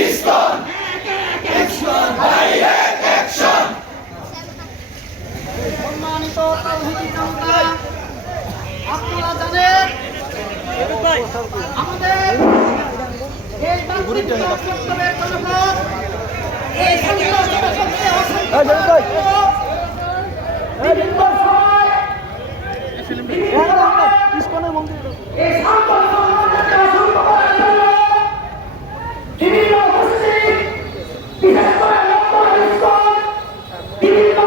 ISKCON direct action. সম্মানিত তাওহীদি জনতা, আপনারা জানেন আমাদের এই বাংলাদেশের জনগণ এই সন্ত্রাসীদের বিভিন্ন সময় এই সন্ত্রাসীদেরকে অসংখ্য করার জন্য বিভিন্ন উপস্থিত বিশেষ করে বিভিন্ন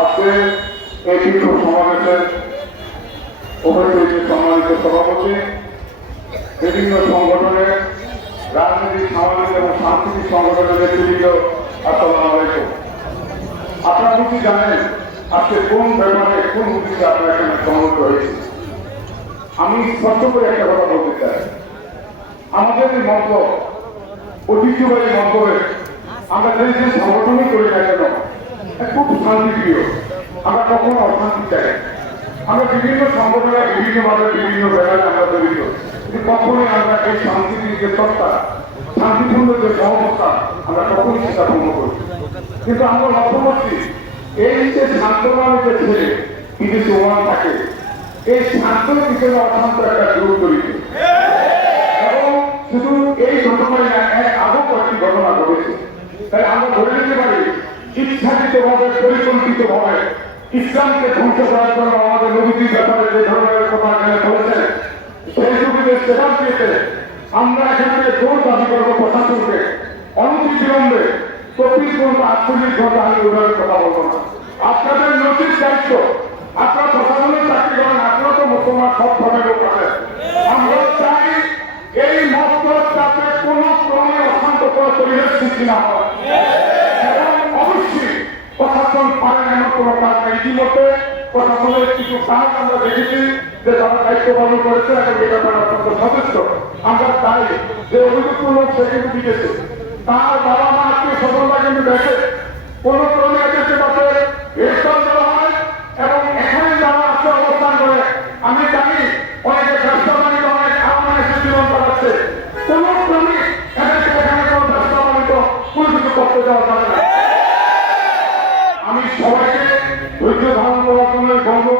আজকে এই বিক্ষোভ সমাবেশের উপস্থিত সম্মানিত সভাপতি, বিভিন্ন সংগঠনের রাজনৈতিক, সামাজিক এবং সাংস্কৃতিক সংগঠনের নেতৃবৃন্দ, আসসালামু আলাইকুম। আপনারা কি জানেন আজকে কোন ব্যাপারে কোন উদ্দেশ্যে আপনারা এখানে সমবেত হয়েছে? আমি স্পষ্ট করে একটা কথা বলতে চাই, আমাদের এই মন্ত্র ঐতিহ্যবাহী মন্ত্রে আমরা যে যে সংগঠনই করি না কেন খুব শান্তিপ্রিয়, আমরা কখনো অশান্তি চাই। আমরা বিভিন্ন সংগঠনে বিভিন্নভাবে বিভিন্ন ব্যাপারে আমরা জড়িত, কিন্তু কখনোই আমরা এই শান্তির যে সত্তা, শান্তিপূর্ণ যে সহবস্থান আমরা কখনই সেটা পূর্ণ করি। কিন্তু আমরা লক্ষ্য করছি এই যে শান্তমান যে ছেলে বিদেশে ওমান থাকে, এই শান্ত হিসেবে অশান্ত একটা গ্রুপ তৈরি, এবং শুধু এই ঘটনায় না, আরো কয়েকটি ঘটনা ঘটেছে। তাই আমরা ধরে নিতে পারি ইচ্ছাকৃতভাবে, পরিকল্পিতভাবে ইসলামকে ধ্বংস করার জন্য আমাদের নবীজির ব্যাপারে যে ধরনের কথা এখানে বলেছেন, সেই যুগে সেখান দিয়েছে। আমরা এখান থেকে জোর দাবি করবো প্রশাসনকে অনতি বিলম্বে 24 ঘন্টা 48 ঘন্টা আমি ওইভাবে কথা বলবো না। আপনাদের নৈতিক দায়িত্ব, আপনারা প্রশাসনের চাকরি করেন, আপনারা তো মুসলমান সব ধরনের লোক আছেন। আমরা চাই এই মতবাদ যাতে কোন ক্রমে অশান্ত করার পরিবেশ সৃষ্টি না হয়, এবং অবশ্যই প্রশাসন পারেন এমন কোন কাজ নেই। ইতিমধ্যে প্রশাসনের কিছু কাজ আমরা দেখেছি যে তারা দায়িত্ব পালন করেছে এবং এই ব্যাপারে অত্যন্ত সচেষ্ট। আমরা চাই যে অভিযুক্ত লোক সে কিন্তু বিদেশে, তার বাবা মা আত্মীয় স্বজনরা কিন্তু দেখে কোন ক্রমে এদেশে তাতে গ্রেফতার করা হয়, এবং এখানে যারা আছে অবস্থান করে, আমি জানি অনেকে ব্যবসা বাণিজ্য, অনেক খাওয়া এসে জীবন কাটাচ্ছে, কোন ক্রমে এদেশে এখানে কোন ব্যবসা বাণিজ্য কোনো কিছু করতে যাওয়া যাবে না। আমি সবাইকে ধৈর্য ধারণ করার জন্য বলবো,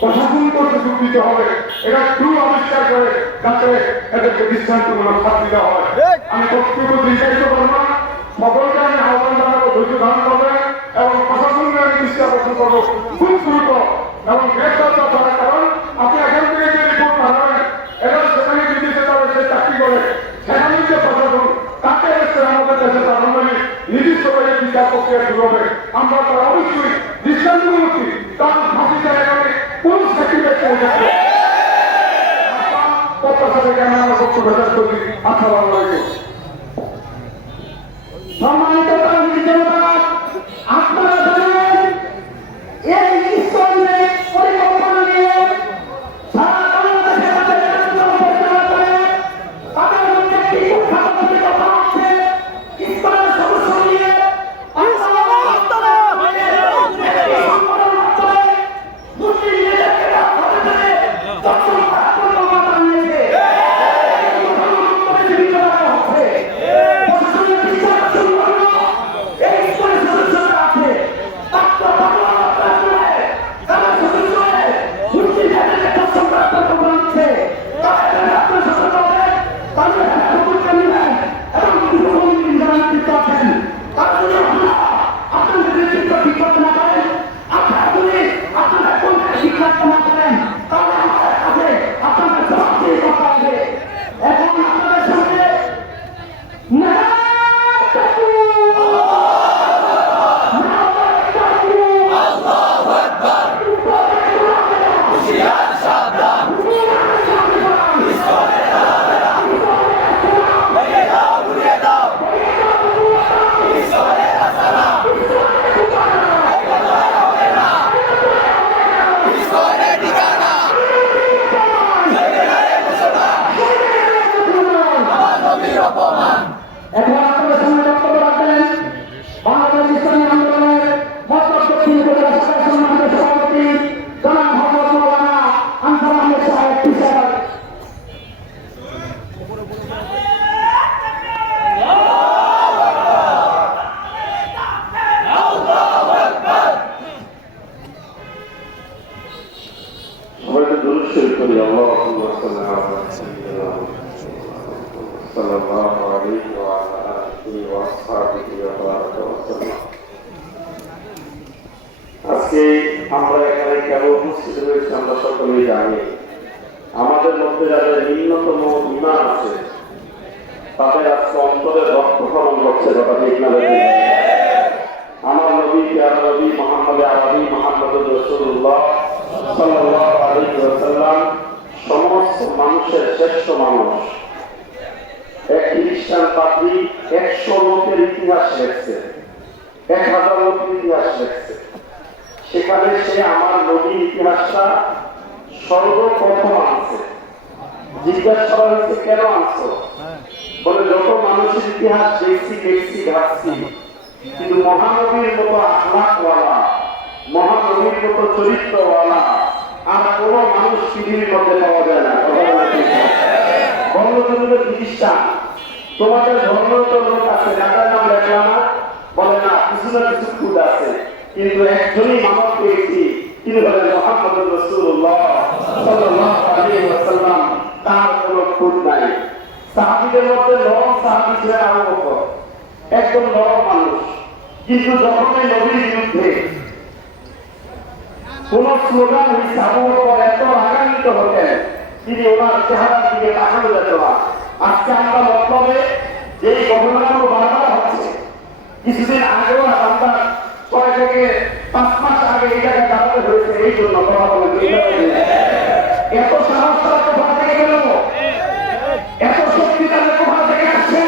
প্রশাসন করতে যোগ দিতে হবে, এটা ট্রু আবিষ্কার করে যাতে এদেরকে দৃষ্টান্তমূলক শাস্তি দেওয়া হয়। আমি বক্তব্য দীর্ঘায়িত করবো না, সকলকে আমি আহ্বান জানাবো ধৈর্য ধারণ করবেন, এবং প্রশাসনকে আমি দৃষ্টি আকর্ষণ করবো খুব দ্রুত এবং গ্রেফতার করা। কারণ আপনি এখান থেকে যে রিপোর্ট পাঠাবেন, এরা সেখানে বিদেশে যাবে, সে চাকরি করে, সেখানে যে প্রশাসন তাকে আমাদের দেশে পাঠানো নির্দিষ্ট করে বিচার প্রক্রিয়া শুরু হবে। আমরা তারা অবশ্যই দৃষ্টান্তমূলক তার ফাঁসি জায়গায় কোন স্যাক্রিফাইস করে যাচ্ছে প্রত্যাশা থেকে আমি আমার বক্তব্য শেষ করি। আসসালামু আলাইকুম। সম্মানিত জনতা, আপনারা জানেন এই ইসলামের পরিকল্পনা নিয়ে সারা বাংলাদেশে তাদের কার্যক্রম পরিচালনা করে, তাদের মধ্যে একটি কুখ্যাত পরিকল্পনা আছে ইসলামের সমস্যা নিয়ে মুসলিম লীগের হাতে ধরে দর্শন করার পরিকল্পনা নিয়েছে। এখন আপনাদের সামনে বক্তব্য রাখবেন বাংলাদেশ ইসলামী আন্দোলনের মতলব দক্ষিণ উপজেলা শাখার সম্মানিত সভাপতি জনাব মোহাম্মদ মাওলানা আনসার আহমেদ সাহেব টিচার। সবাইকে দরুদ শরীফ করি। আল্লাহুম্মা সাল্লি আলা সাইয়্যিদিনা সাল্লাল্লাহু আলাইহি ওয়া আলা আলিহি ওয়া আসহাবিহি ওয়া বারাকা ওয়া সাল্লাম। আজকে আমরা এখানে কেন উপস্থিত হয়েছি আমরা সকলেই জানি। আমাদের মধ্যে যাদের নিম্নতম ঈমান আছে, তাদের আজকে অন্তরের রক্তক্ষরণ করছে, কথা ঠিক না বেঠিক? আমার নবী প্যারা নবী মুহাম্মদ আরবি মুহাম্মদুর রাসূলুল্লাহ সাল্লাল্লাহু আলাইহি ওয়াসাল্লাম সমস্ত মানুষের শ্রেষ্ঠ মানুষ। এক খ্রিস্টান পাদ্রী 100 লোকের ইতিহাস লেখছে, 1000 লোকের ইতিহাস লেখছে। সেখানে সে আমার নবীর ইতিহাসটা সর্বপ্রথম আনছে। জিজ্ঞাসা করা হয়েছে, কেন আনছো? বলে, যত মানুষের ইতিহাস দেখছি ভাবছি, কিন্তু মহানবীর মতো আখলাকওয়ালা, মহানবীর মতো চরিত্রওয়ালা আর কোনো মানুষ পৃথিবীর মধ্যে পাওয়া যায় না। বঙ্গবন্ধুদের খ্রিস্টান, তোমাদের ধর্মের তো লোক আছে, যাদের নাম লেখলাম না? বলে না, কিছু না কিছু খুদ আছে, কিন্তু একজনই মানব পেয়েছি, তিনি হলেন মুহাম্মদুর রাসূলুল্লাহ সাল্লাল্লাহু আলাইহি ওয়াসাল্লাম। তার কোনো খুদ নাই। সাহাবীদের মধ্যে নরম সাহাবী ছিলেন আবু বকর, একদম নরম মানুষ, কিন্তু যখন এই নবীর বিরুদ্ধে কোন স্লোগান হয়েছে, আবু বকর এত রাগান্বিত হতেন, তিনি ওনার চেহারার দিকে তাকানো যেত না। আজকে আমরা মতলবে যেই ঘটনাগুলো বারবার হচ্ছে, কিছুদিন আগেও আমরা 6 থেকে 5 মাস আগে এই জায়গায় দাঁড়াতে হয়েছে, এই জন্য কথা বলে এত সাহস কোথা থেকে গেল, এত শক্তি তাদের কোথা থেকে আসছে?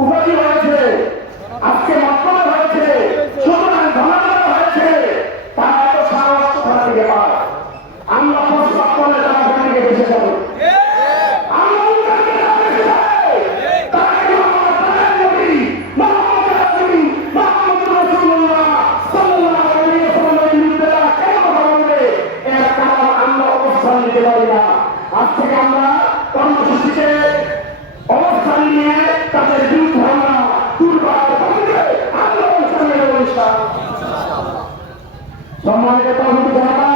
উপাধি হয়েছে, আজকে মতলব হয়েছে, সুতরাং ধনাত্মক হয়েছে, তারা এত সাহস কোথা থেকে পায়? আমরা প্রস্তাব করলে তারা ওখান থেকে বেঁচে যাবে। আজ থেকে আমরা কর্মসূচিতে অবস্থান নিয়ে তাদের বিরুদ্ধে আমরা সম্মানিত কর্মী জনতা,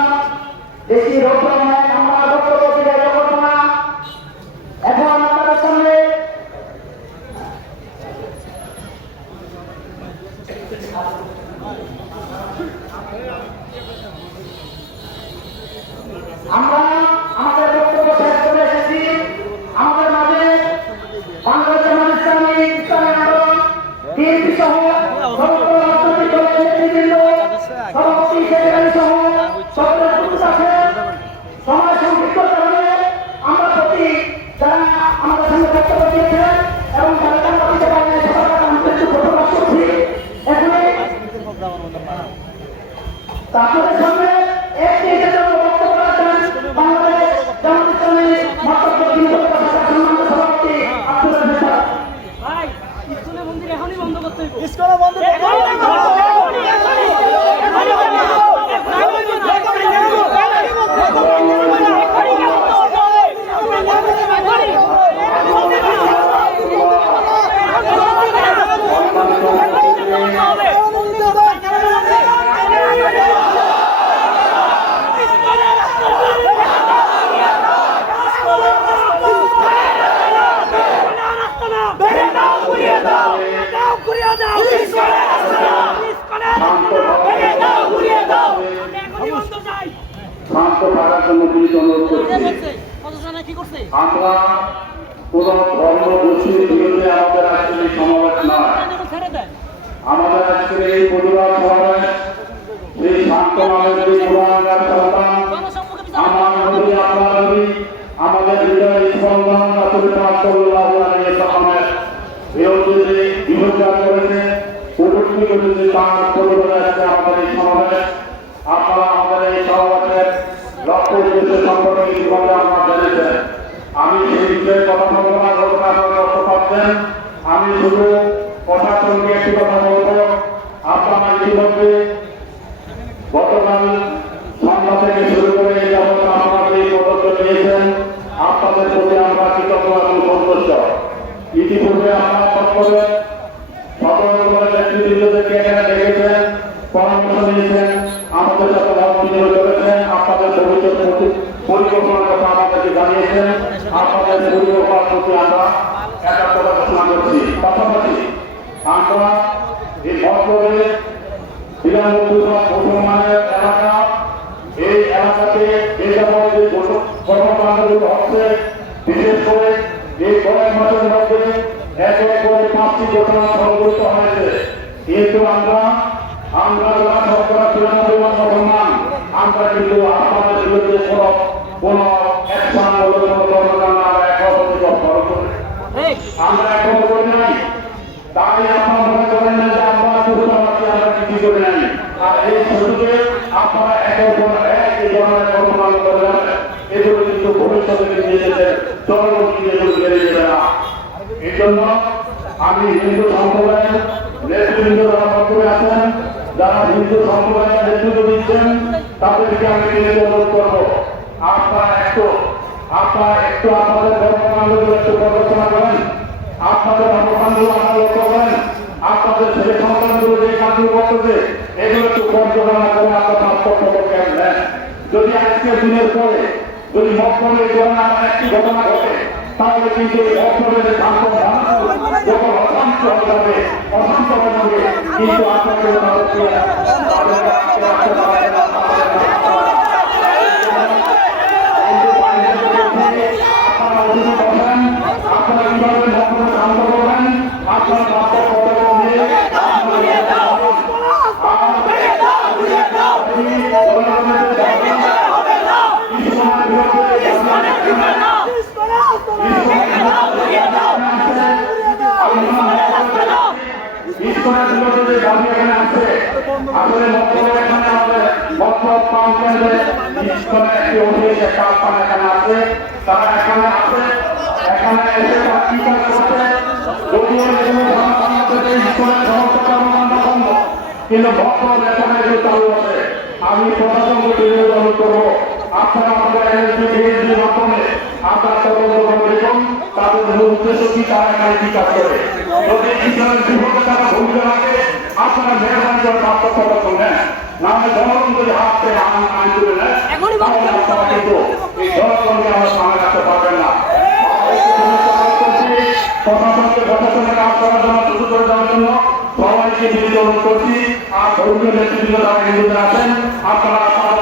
একটি রোজগার আমরা বক্তব্য দিতে করবো না। এখন আপনাদের সামনে আমরা আমাদের বক্তব্য শেষ করে এসেছি। আমাদের মাঝে বাংলাদেশ জামাত ইসলামী আন্দোলন বিএনপি সহ সমস্ত রাজনৈতিক দলের নেতৃবৃন্দ, সভাপতি সেক্রেটারি সহ সকলের আছে। আপনাদের সামনে একটি জন্য বক্তব্য রাখবেন বাংলাদেশ জামাত ইসলামী মতলব সম্মানিত সভাপতি আব্দুল রাজ্জাক সাহেব। ভাই স্কুলের মন্দির এখনই বন্ধ করতে হইব। স্কুলে বন্ধ শান্ত থাকার জন্য পুলিশ অনুরোধ করছি। কি করছে? আমরা কোন ধর্ম গোষ্ঠীর বিরুদ্ধে আমাদের আজকের এই সমাবেশ নয়। ছেড়ে দেন। আমাদের আজকের এই প্রতিবাদ সমাবেশ এই শান্ত মানুষের পুরাণার সন্তান জনসম্মুখে বিচার আমার নবী আপনার নবী আমাদের হৃদয় স্পন্দন রাসূলুল্লাহ সাল্লাল্লাহু আলাইহি ওয়াসাল্লামের বিরুদ্ধে বিরোধিতা করেছে, কটূক্তি করেছে, তার প্রতিবাদে আজকে আমাদের এই সমাবেশ। আপনারা আমাদের এই সমাবেশের লক্ষ্য উদ্দেশ্য সম্পর্কে কিভাবে আপনারা জেনেছেন আমি সেই বিষয়ে কথা বলবো না, ঘটনা আপনারা কষ্ট পাচ্ছেন। আমি শুধু প্রশাসনকে একটি কথা বলবো, আপনারা ইতিমধ্যে গতকাল সন্ধ্যা থেকে শুরু করে এই যাবৎ আপনারা যে পদক্ষেপ নিয়েছেন আপনাদের প্রতি আমরা কৃতজ্ঞ এবং সন্তুষ্ট। ইতিপূর্বে আপনারা সকলে সতর্ক করে নেতৃবৃন্দদেরকে এখানে ডেকেছেন, পরামর্শ নিয়েছেন, আমাদের সাথে মত বিনিময় করেছেন, আপনাদের ভবিষ্যৎ পরিকল্পনার কথা আমাদেরকে জানিয়েছেন। আপনাদের পরিকল্পনার প্রতি আমরা একাত্মতা ঘোষণা করছি। পাশাপাশি আমরা এই ভদ্রদের মুসলমানের এলাকা, এই এলাকাতে যে সকল কর্মকাণ্ডগুলো হচ্ছে, বিশেষ করে এই কয়েক মাসের মধ্যে এক এক করে 5টি ঘটনা সংঘটিত হয়েছে। কিন্তু আমরা যারা শতকরা 93 মুসলমান আমরা কিন্তু আপনাদের বিরুদ্ধে কোন অ্যাকশন বলে কোনো কর্মকাণ্ড আমরা এখনো আমরা এখনো করি নাই। তাই আপনারা মনে করেন না যে আমরা আমরা কিছু করে নাই। আর এই সুযোগে আপনারা একের পর এক এই ধরনের কর্মকাণ্ড করবেন, এগুলো কিন্তু ভবিষ্যতে নিয়ে যেতে জনগণকে এগুলো বেড়ে যাবে না। এই জন্য আমি হিন্দু সম্প্রদায়ের নেতৃবৃন্দ যারা বক্তব্যে আছেন, যারা হিন্দু সম্প্রদায়ের নেতৃত্ব দিচ্ছেন, তাদেরকে আমি অনুরোধ করবো আপনারা একটু আপনাদের কর্মকাণ্ডগুলো একটু পর্যালোচনা করেন, আপনাদের কর্মকাণ্ডগুলো আপনারা করেন, আপনাদের ছেলে সন্তানগুলো যে কাজগুলো করতেছে এগুলো একটু পর্যালোচনা করে আপনার পক্ষে নেন। যদি আজকের দিনের পরে যদি মক্তবের ঘটনা একটি ঘটনা ঘটে তাহলে কিন্তু এই মক্তবের শান্ত যখন অশান্ত হয়ে যাবে, অশান্ত হয়ে যাবে, কিন্তু আপনাকে আপনারা কিভাবে মক্তবে শান্ত করবেন আপনার ইস্কনের বিরুদ্ধে দাবি এখানে আছে। আসলে মক্তবের এখানে আমাদের মক্তব প্রান্তের ইস্কনের একটি অফিস একটা আস্থান এখানে আছে, তারা এখানে আছে, এখানে এসে তারা কি কাজ করছে যদিও ইস্কনের সমস্ত কর্মকাণ্ড বন্ধ, কিন্তু মক্তব এখানে এগুলো চালু আছে। আমি প্রশাসনকে অনুরোধ করবো আপনারা আমাদের এনএসডি মাধ্যমে আপনার তদন্ত করে দেখুন তাদের মূল উদ্দেশ্য কি, তারা এখানে কি কাজ করে। যদি ইসলামের বিপক্ষে তারা ভূমিকা রাখে আপনারা মেহরবানি করে বাস্তবতা নেন, না হলে জনগণ যদি হাত থেকে আইন তুলে নেন তাহলে আপনারা কিন্তু এই জনগণকে আমরা সামনে রাখতে পারবেন না। প্রশাসনকে প্রশাসনের কাজ করার জন্য শুরু করে দেওয়ার জন্য সবাইকে বিনীত অনুরোধ করছি। আর ধর্মীয় নেতৃবৃন্দ যারা হিন্দুদের আছেন আপনারা আপনারা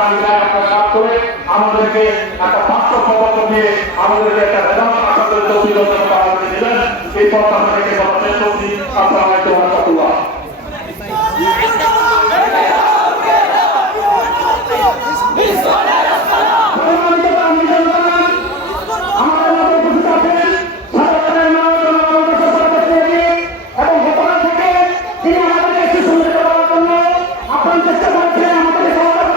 কাজ করে আমাদেরকে একটা বাস্তব পদক্ষেপ নিয়ে আমাদেরকে একটা ভেদান্ত আসাদের তৌফিক আমাদের দিলেন। এই প্রত্যাশা থেকে শেষ করছি। আসসালামু আলাইকুম ওয়া রাহমাতুল্লাহ। তিনি আমাদেরকে সুন্দর করার জন্য আপনার চেষ্টা করছেন, আমাদেরকে সহযোগিতা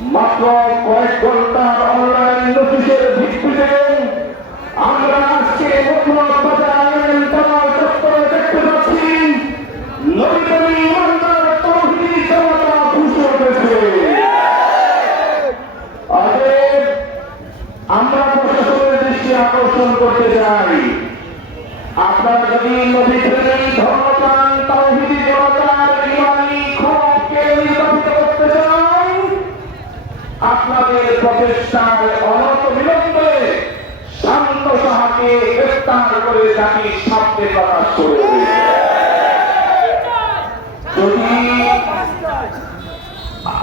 মাত্র কয়েক ঘন্টার অনলাইন নোটিশের ভিত্তিতে আমরা আজকে মোহাম্মদ বাজার চত্বরে দেখতে পাচ্ছি নবীন ইমানদার তৌহিদি জনতা খুশি হয়েছে। অতএব আমরা প্রশাসনের দৃষ্টি আকর্ষণ করতে চাই, আপনারা যদি নবী প্রেমী ধর্মপ্রাণ তৌহিদি জনতার ইমানি ক্ষোভকে নির্বাপিত করতে চান, আপনাদের প্রচেষ্টায় অনত বিলম্বে শান্ত সাহাকে গ্রেফতার করে তাকে সামনে প্রকাশ করে দেবে। যদি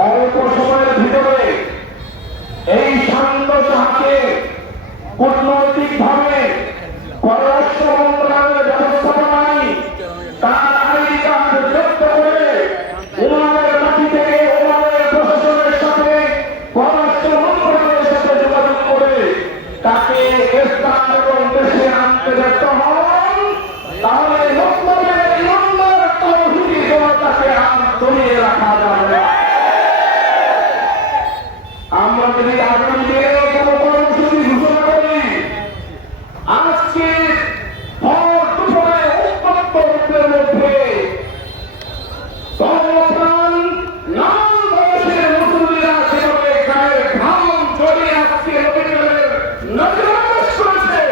অল্প সময়ের ভিতরে এই শান্ত সাহাকে কূটনৈতিক ভাবে পররাষ্ট্র মন্ত্রণালয়ের ব্যবস্থাপনায় তার আইডি কার্ড জব্দ করে ওমানের মাটি থেকে ওমানের প্রশাসনের সাথে পররাষ্ট্র মন্ত্রণালয়ের সাথে যোগাযোগ করে তাকে গ্রেফতার এবং দেশে আনতে ব্যর্থ হন, তাহলে মুসলিমের ইমানদার তৌহিদি জনতাকে আর দমিয়ে রাখা যাবে না। আমরা যদি আগামী দিনে কোনো কর্মসূচি ঘোষণা করি, আজকে ভর দুপুরে উত্তপ্ত রূপের মধ্যে ধর্মপ্রাণ নানান বয়সের মুসলিমরা যেভাবে গায়ের ঘাম জড়িয়ে আজকে নবীনের নজরাদেশ করেছে,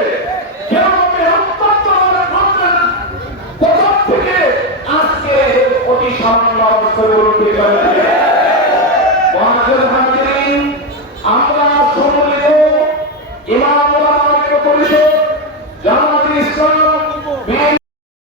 যেভাবে উত্তপ্ত পথ থেকে আজকে অতি সামান্য অবস্থায় উঠতে পারে। আমরা